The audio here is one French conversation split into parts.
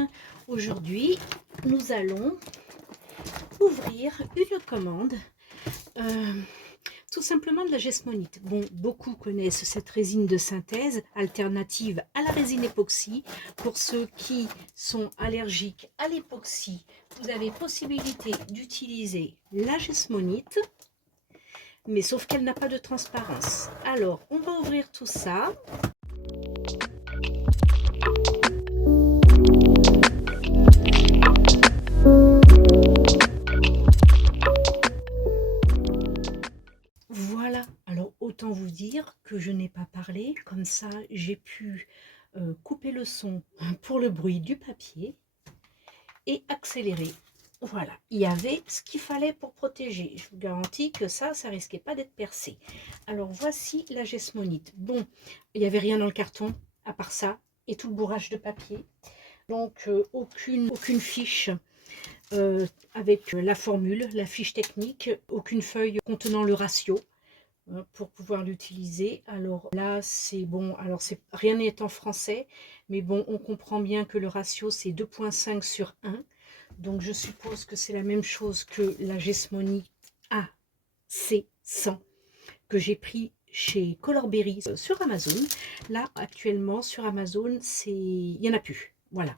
bien, aujourd'hui, nous allons ouvrir une commande, tout simplement de la gesmonite. Bon, beaucoup connaissent cette résine de synthèse, alternative à la résine époxy. Pour ceux qui sont allergiques à l'époxy, vous avez possibilité d'utiliser la gesmonite, mais sauf qu'elle n'a pas de transparence. Alors, on va ouvrir tout ça. Voilà, alors autant vous dire que je n'ai pas parlé, comme ça j'ai pu couper le son pour le bruit du papier et accélérer. Voilà, il y avait ce qu'il fallait pour protéger. Je vous garantis que ça risquait pas d'être percé. Alors voici la gesmonite. Bon, il n'y avait rien dans le carton à part ça et tout le bourrage de papier. Donc aucune fiche avec la formule, la fiche technique, aucune feuille contenant le ratio pour pouvoir l'utiliser. Alors là, c'est bon, alors rien n'est en français, mais bon, on comprend bien que le ratio, c'est 2,5 sur 1. Donc, je suppose que c'est la même chose que la gesmonite AC100 que j'ai pris chez Colorberry sur Amazon. Là, actuellement, sur Amazon, il n'y en a plus. Voilà.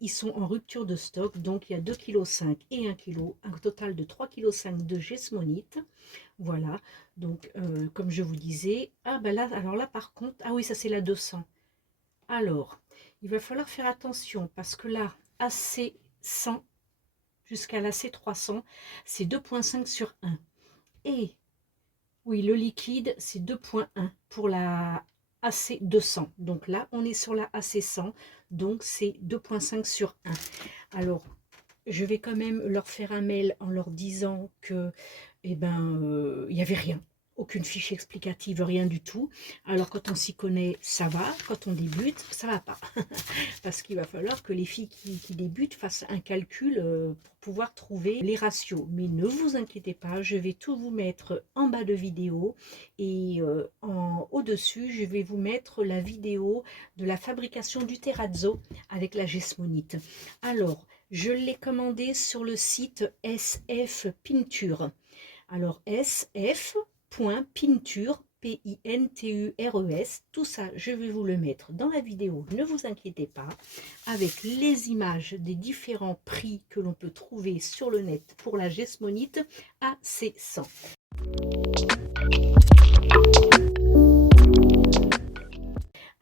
Ils sont en rupture de stock, donc il y a 2,5 kg et 1 kg, un total de 3,5 kg de gesmonite. Voilà, donc comme je vous disais, ah ben là, alors là par contre, ah oui, ça c'est la 200. Alors, il va falloir faire attention parce que là, AC100 jusqu'à l'AC300, c'est 2,5 sur 1. Et oui, le liquide, c'est 2,1 pour la AC200. Donc là, on est sur la AC100, donc c'est 2,5 sur 1. Alors, je vais quand même leur faire un mail en leur disant que, eh ben, il n'y avait rien. Aucune fiche explicative, rien du tout. Alors, quand on s'y connaît, ça va. Quand on débute, ça va pas. Parce qu'il va falloir que les filles qui débutent fassent un calcul pour pouvoir trouver les ratios. Mais ne vous inquiétez pas, je vais tout vous mettre en bas de vidéo. Et au-dessus, je vais vous mettre la vidéo de la fabrication du terrazzo avec la gesmonite. Alors, je l'ai commandé sur le site SF Pinture. Alors, sf.pinture, P-I-N-T-U-R-E-S, tout ça, je vais vous le mettre dans la vidéo, ne vous inquiétez pas, avec les images des différents prix que l'on peut trouver sur le net pour la gesmonite AC100.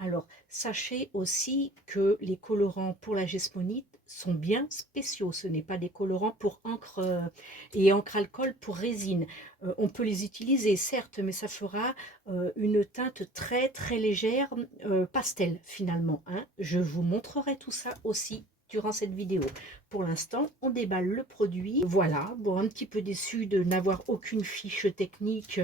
Alors, sachez aussi que les colorants pour la gesmonite sont bien spéciaux. Ce n'est pas des colorants pour encre et encre alcool pour résine. On peut les utiliser, certes, mais ça fera une teinte très très légère, pastel finalement. Hein. Je vous montrerai tout ça aussi durant cette vidéo. Pour l'instant, on déballe le produit. Voilà, bon, un petit peu déçu de n'avoir aucune fiche technique,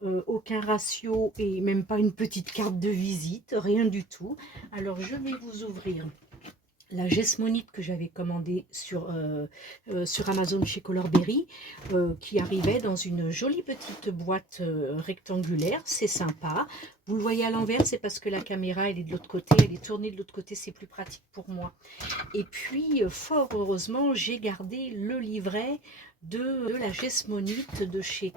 aucun ratio et même pas une petite carte de visite, rien du tout. Alors, je vais vous ouvrir la gesmonite que j'avais commandée sur Amazon chez Colorberry, qui arrivait dans une jolie petite boîte rectangulaire. C'est sympa. Vous le voyez à l'envers, c'est parce que la caméra elle est de l'autre côté, elle est tournée de l'autre côté, c'est plus pratique pour moi. Et puis, fort heureusement, j'ai gardé le livret de la gesmonite de chez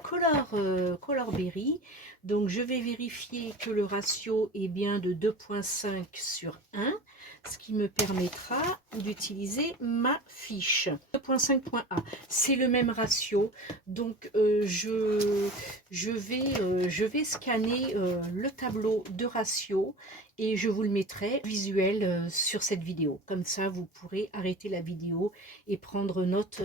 Colorberry. Donc, je vais vérifier que le ratio est bien de 2,5 sur 1, ce qui me permettra d'utiliser ma fiche. 2,5.A, c'est le même ratio. Donc, je vais scanner le tableau de ratio et je vous le mettrai visuel sur cette vidéo. Comme ça, vous pourrez arrêter la vidéo et prendre note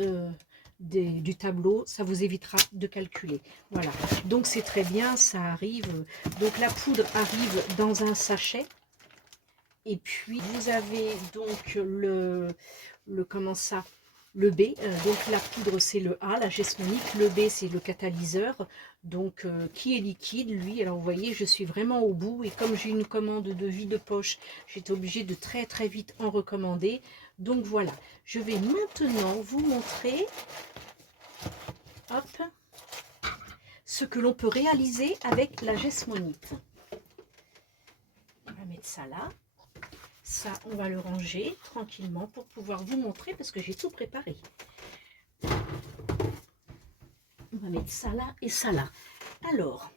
du tableau. Ça vous évitera de calculer. Voilà. Donc, c'est très bien. Ça arrive. Donc, la poudre arrive dans un sachet. Et puis, vous avez donc comment ça, le B, donc la poudre c'est le A, la gesmonite, le B c'est le catalyseur, donc qui est liquide lui. Alors vous voyez, je suis vraiment au bout et comme j'ai une commande de vide de poche, j'étais obligée de très très vite en recommander. Donc voilà, je vais maintenant vous montrer hop, ce que l'on peut réaliser avec la gesmonite. On va mettre ça là. ça, on va le ranger tranquillement pour pouvoir vous montrer parce que j'ai tout préparé. On va mettre ça là et ça là. Alors,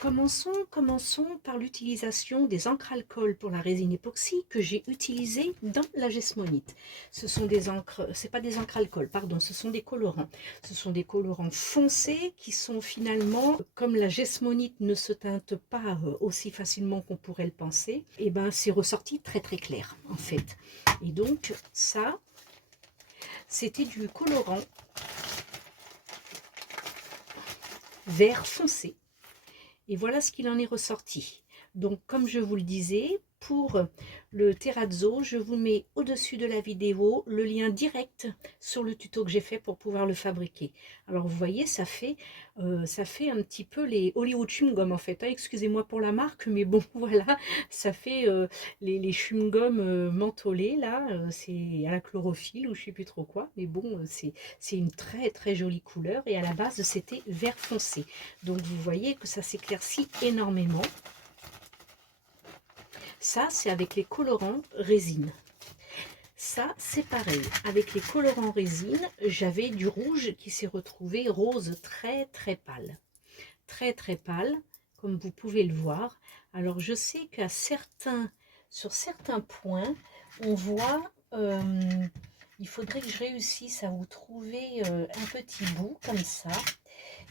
commençons par l'utilisation des encres alcool pour la résine époxy que j'ai utilisées dans la Jesmonite. Ce sont des encres, c'est pas des encres alcool, pardon, ce sont des colorants. Ce sont des colorants foncés qui sont finalement, comme la Jesmonite ne se teinte pas aussi facilement qu'on pourrait le penser, et ben c'est ressorti très très clair en fait. Et donc ça, c'était du colorant vert foncé. Et voilà ce qu'il en est ressorti. Donc, comme je vous le disais, pour le terrazzo, je vous mets au-dessus de la vidéo le lien direct sur le tuto que j'ai fait pour pouvoir le fabriquer. Alors, vous voyez, ça fait un petit peu les Hollywood chewing-gum en fait. Hein. Excusez-moi pour la marque, mais bon, voilà, ça fait les chewing-gum mentholés, là. C'est à la chlorophylle ou je ne sais plus trop quoi. Mais bon, c'est une très très jolie couleur. Et à la base, c'était vert foncé. Donc, vous voyez que ça s'éclaircit énormément. Ça, c'est avec les colorants résine. Ça, c'est pareil. Avec les colorants résine, j'avais du rouge qui s'est retrouvé rose très, très pâle. Très, très pâle, comme vous pouvez le voir. Alors, je sais sur certains points, on voit... il faudrait que je réussisse à vous trouver un petit bout comme ça.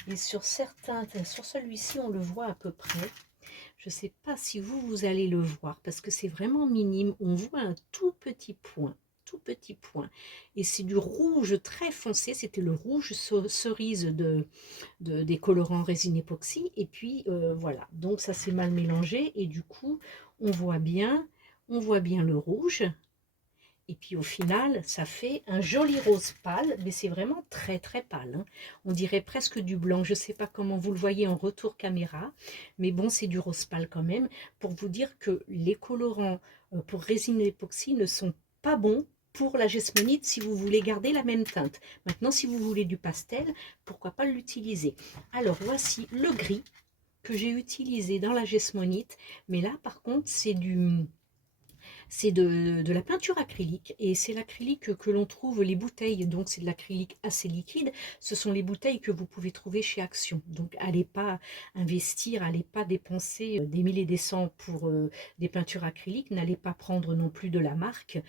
Et sur celui-ci, on le voit à peu près. Je ne sais pas si vous allez le voir parce que c'est vraiment minime. On voit un tout petit point. Et c'est du rouge très foncé. C'était le rouge cerise des colorants résine époxy. Et puis voilà. Donc ça s'est mal mélangé. Et du coup, on voit bien le rouge. Et puis au final, ça fait un joli rose pâle, mais c'est vraiment très très pâle. Hein. On dirait presque du blanc. Je ne sais pas comment vous le voyez en retour caméra, mais bon, c'est du rose pâle quand même. Pour vous dire que les colorants pour résine époxy ne sont pas bons pour la Jesmonite si vous voulez garder la même teinte. Maintenant, si vous voulez du pastel, pourquoi pas l'utiliser. Alors voici le gris que j'ai utilisé dans la Jesmonite, mais là par contre, c'est de la peinture acrylique et c'est l'acrylique que l'on trouve les bouteilles, donc c'est de l'acrylique assez liquide. Ce sont les bouteilles que vous pouvez trouver chez Action. Donc allez pas investir, allez pas dépenser des milliers et des cents pour des peintures acryliques, n'allez pas prendre non plus de la marque.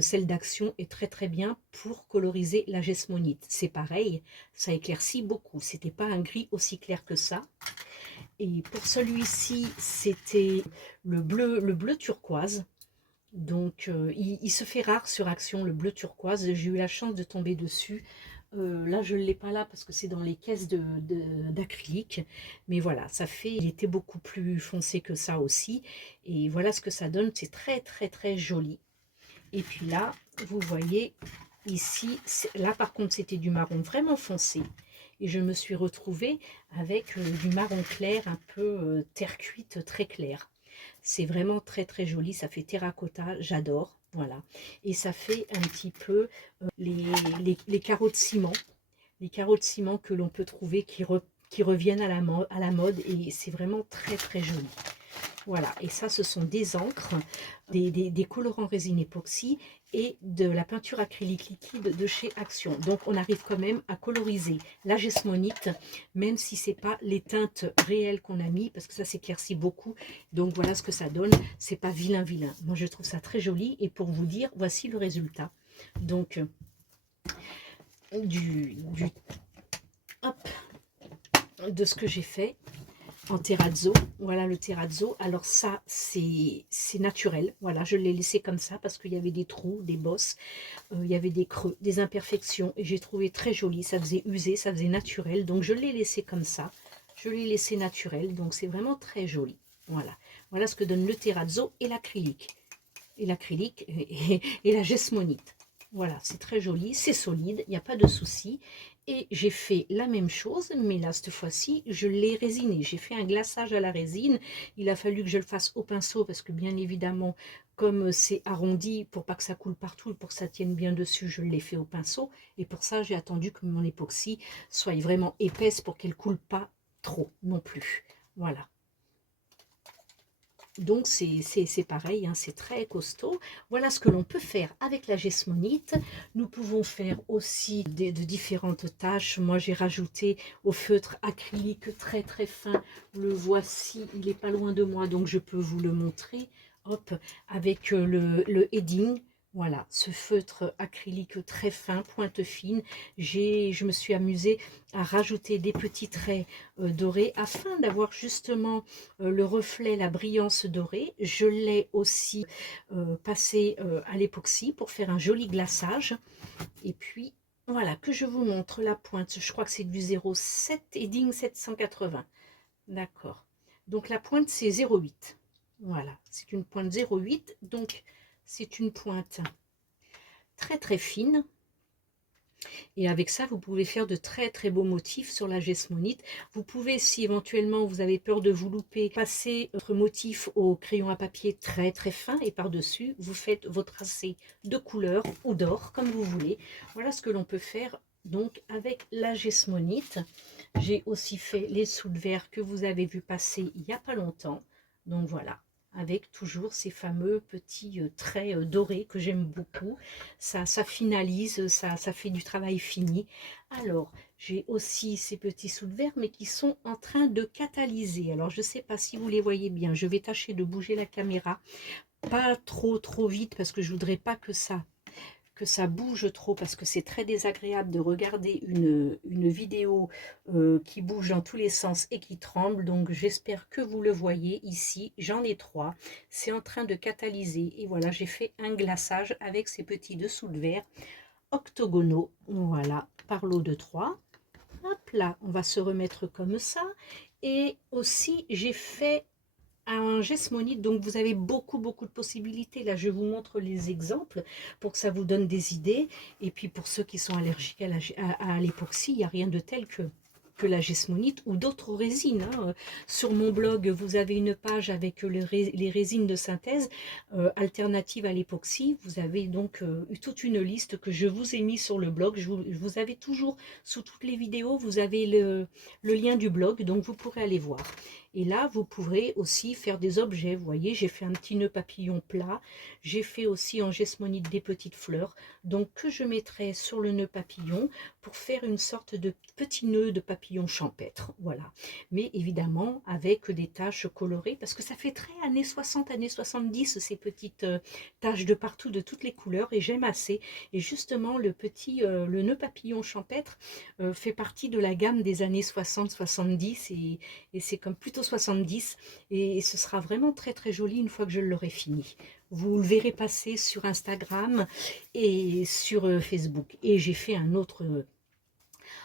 Celle d'Action est très très bien pour coloriser la Jesmonite. C'est pareil, ça éclaircit beaucoup. C'était pas un gris aussi clair que ça. Et pour celui-ci, c'était le bleu turquoise. Donc, il se fait rare sur Action, le bleu turquoise. J'ai eu la chance de tomber dessus. Là, je ne l'ai pas là parce que c'est dans les caisses d'acrylique. Mais voilà, il était beaucoup plus foncé que ça aussi. Et voilà ce que ça donne. C'est très, très, très joli. Et puis là, vous voyez, ici, là par contre, c'était du marron vraiment foncé. Et je me suis retrouvée avec du marron clair, un peu terre cuite très clair. C'est vraiment très très joli, ça fait terracotta, j'adore, voilà. Et ça fait un petit peu les carreaux de ciment, que l'on peut trouver qui reviennent à la mode et c'est vraiment très très joli. Voilà, et ça ce sont des encres, des colorants résine époxy et de la peinture acrylique liquide de chez Action. Donc on arrive quand même à coloriser la Jesmonite, même si c'est pas les teintes réelles qu'on a mis, parce que ça s'éclaircit beaucoup. Donc voilà ce que ça donne, c'est pas vilain vilain. Moi je trouve ça très joli et pour vous dire, voici le résultat. Donc hop, de ce que j'ai fait en terrazzo. Voilà le terrazzo. Alors ça, c'est naturel. Voilà, je l'ai laissé comme ça parce qu'il y avait des trous, des bosses, il y avait des creux, des imperfections. Et j'ai trouvé très joli. Ça faisait usé, ça faisait naturel. Donc je l'ai laissé comme ça. Je l'ai laissé naturel. Donc c'est vraiment très joli. Voilà. Voilà ce que donne le terrazzo et l'acrylique. Et l'acrylique et la jesmonite. Voilà, c'est très joli, c'est solide, il n'y a pas de souci. Et j'ai fait la même chose, mais là, cette fois-ci, je l'ai résiné. J'ai fait un glaçage à la résine. Il a fallu que je le fasse au pinceau parce que, bien évidemment, comme c'est arrondi, pour pas que ça coule partout et pour que ça tienne bien dessus, je l'ai fait au pinceau. Et pour ça, j'ai attendu que mon époxy soit vraiment épaisse pour qu'elle coule pas trop non plus. Voilà. Donc c'est pareil, hein, c'est très costaud. Voilà ce que l'on peut faire avec la gesmonite. Nous pouvons faire aussi de différentes tâches. Moi j'ai rajouté au feutre acrylique très très fin. Le voici, il est pas loin de moi donc je peux vous le montrer. Hop, avec le heading. Voilà, ce feutre acrylique très fin, pointe fine. Je me suis amusée à rajouter des petits traits dorés afin d'avoir justement le reflet, la brillance dorée. Je l'ai aussi passé à l'époxy pour faire un joli glaçage. Et puis, voilà, que je vous montre la pointe. Je crois que c'est du 0,7 Edding 780. D'accord. Donc, la pointe, c'est 0,8. Voilà, c'est une pointe 0,8. Donc, c'est une pointe très, très fine. Et avec ça, vous pouvez faire de très très beaux motifs sur la gesmonite. Vous pouvez, si éventuellement vous avez peur de vous louper, passer votre motif au crayon à papier très très fin et par-dessus, vous faites vos tracés de couleur ou d'or, comme vous voulez. Voilà ce que l'on peut faire donc avec la gesmonite. J'ai aussi fait les sous de verre que vous avez vu passer il n'y a pas longtemps. Donc voilà, avec toujours ces fameux petits traits dorés que j'aime beaucoup. Ça finalise, ça fait du travail fini. Alors, j'ai aussi ces petits sous de verre, mais qui sont en train de catalyser. Alors, je ne sais pas si vous les voyez bien. Je vais tâcher de bouger la caméra. Pas trop vite, parce que je voudrais pas que ça bouge trop, parce que c'est très désagréable de regarder une vidéo qui bouge dans tous les sens et qui tremble. Donc j'espère que vous le voyez ici. J'en ai 3. C'est en train de catalyser. Et voilà, j'ai fait un glaçage avec ces petits dessous de verre octogonaux. Voilà, par lot de 3. Hop là, on va se remettre comme ça. Et aussi, j'ai fait un gesmonite, donc vous avez beaucoup de possibilités. Là, je vous montre les exemples pour que ça vous donne des idées. Et puis pour ceux qui sont allergiques à l'époxy, il n'y a rien de tel que la gesmonite ou d'autres résines. Hein. Sur mon blog, vous avez une page avec les résines de synthèse alternatives à l'époxy. Vous avez donc toute une liste que je vous ai mis sur le blog. Vous avez toujours, sous toutes les vidéos, vous avez le lien du blog, donc vous pourrez aller voir. Et là, vous pourrez aussi faire des objets. Vous voyez, j'ai fait un petit nœud papillon plat. J'ai fait aussi en gesmonite des petites fleurs. Donc, que je mettrai sur le nœud papillon pour faire une sorte de petit nœud de papillon champêtre. Voilà. Mais évidemment, avec des taches colorées, parce que ça fait très années 60, années 70, ces petites taches de partout, de toutes les couleurs. Et j'aime assez. Et justement, le nœud papillon champêtre fait partie de la gamme des années 60-70 et c'est comme plutôt 70 et ce sera vraiment très joli une fois que je l'aurai fini. Vous le verrez passer sur Instagram et sur Facebook. Et j'ai fait un autre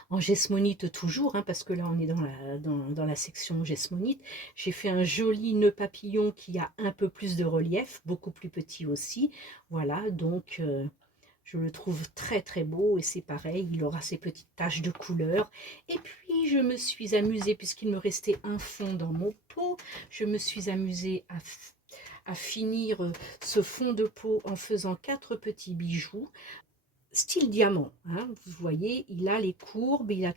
en gesmonite toujours, hein, parce que là on est dans la section gesmonite. J'ai fait un joli nœud papillon qui a un peu plus de relief, beaucoup plus petit aussi. Voilà, donc je le trouve très beau et c'est pareil, il aura ses petites taches de couleur. Et puis je me suis amusée, puisqu'il me restait un fond dans mon pot, je me suis amusée à finir ce fond de pot en faisant 4 petits bijoux style diamant. Hein. Vous voyez, il a les courbes, il y a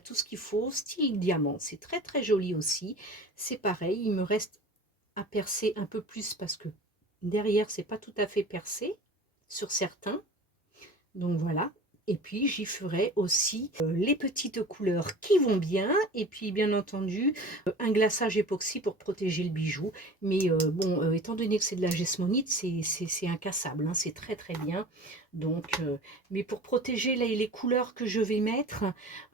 tout ce qu'il faut, style diamant. C'est très joli aussi. C'est pareil, il me reste à percer un peu plus parce que derrière, c'est pas tout à fait percé sur certains. Donc voilà. Et puis j'y ferai aussi les petites couleurs qui vont bien. Et puis bien entendu, un glaçage époxy pour protéger le bijou. Mais bon, étant donné que c'est de la gesmonite, c'est incassable. Hein, c'est très bien. Donc, mais pour protéger les couleurs que je vais mettre,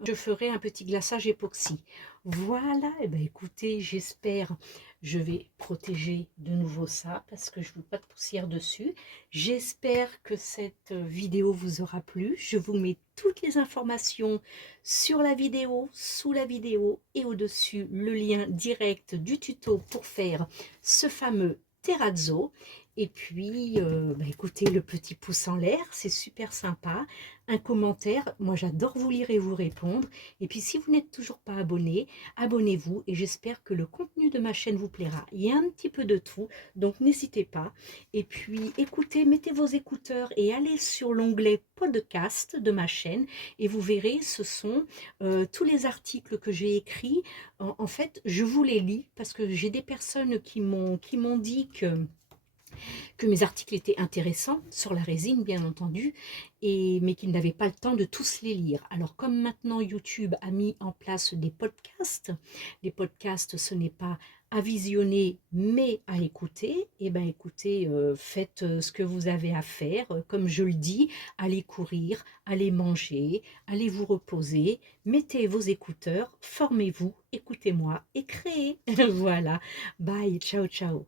je ferai un petit glaçage époxy. Voilà, et ben écoutez, j'espère, je vais protéger de nouveau ça parce que je ne veux pas de poussière dessus. J'espère que cette vidéo vous aura plu. Je vous mets toutes les informations sur la vidéo, sous la vidéo et au-dessus le lien direct du tuto pour faire ce fameux terrazzo. Et puis, bah, écoutez, le petit pouce en l'air, c'est super sympa. Un commentaire, moi j'adore vous lire et vous répondre. Et puis si vous n'êtes toujours pas abonné, abonnez-vous et j'espère que le contenu de ma chaîne vous plaira. Il y a un petit peu de tout, donc n'hésitez pas. Et puis écoutez, mettez vos écouteurs et allez sur l'onglet podcast de ma chaîne et vous verrez, ce sont tous les articles que j'ai écrits. En fait, je vous les lis parce que j'ai des personnes qui m'ont dit que mes articles étaient intéressants, sur la résine bien entendu, mais qu'ils n'avaient pas le temps de tous les lire. Alors comme maintenant YouTube a mis en place des podcasts, les podcasts ce n'est pas à visionner mais à écouter, et ben écoutez, faites ce que vous avez à faire, comme je le dis, allez courir, allez manger, allez vous reposer, mettez vos écouteurs, formez-vous, écoutez-moi et créez. Voilà, bye, ciao ciao.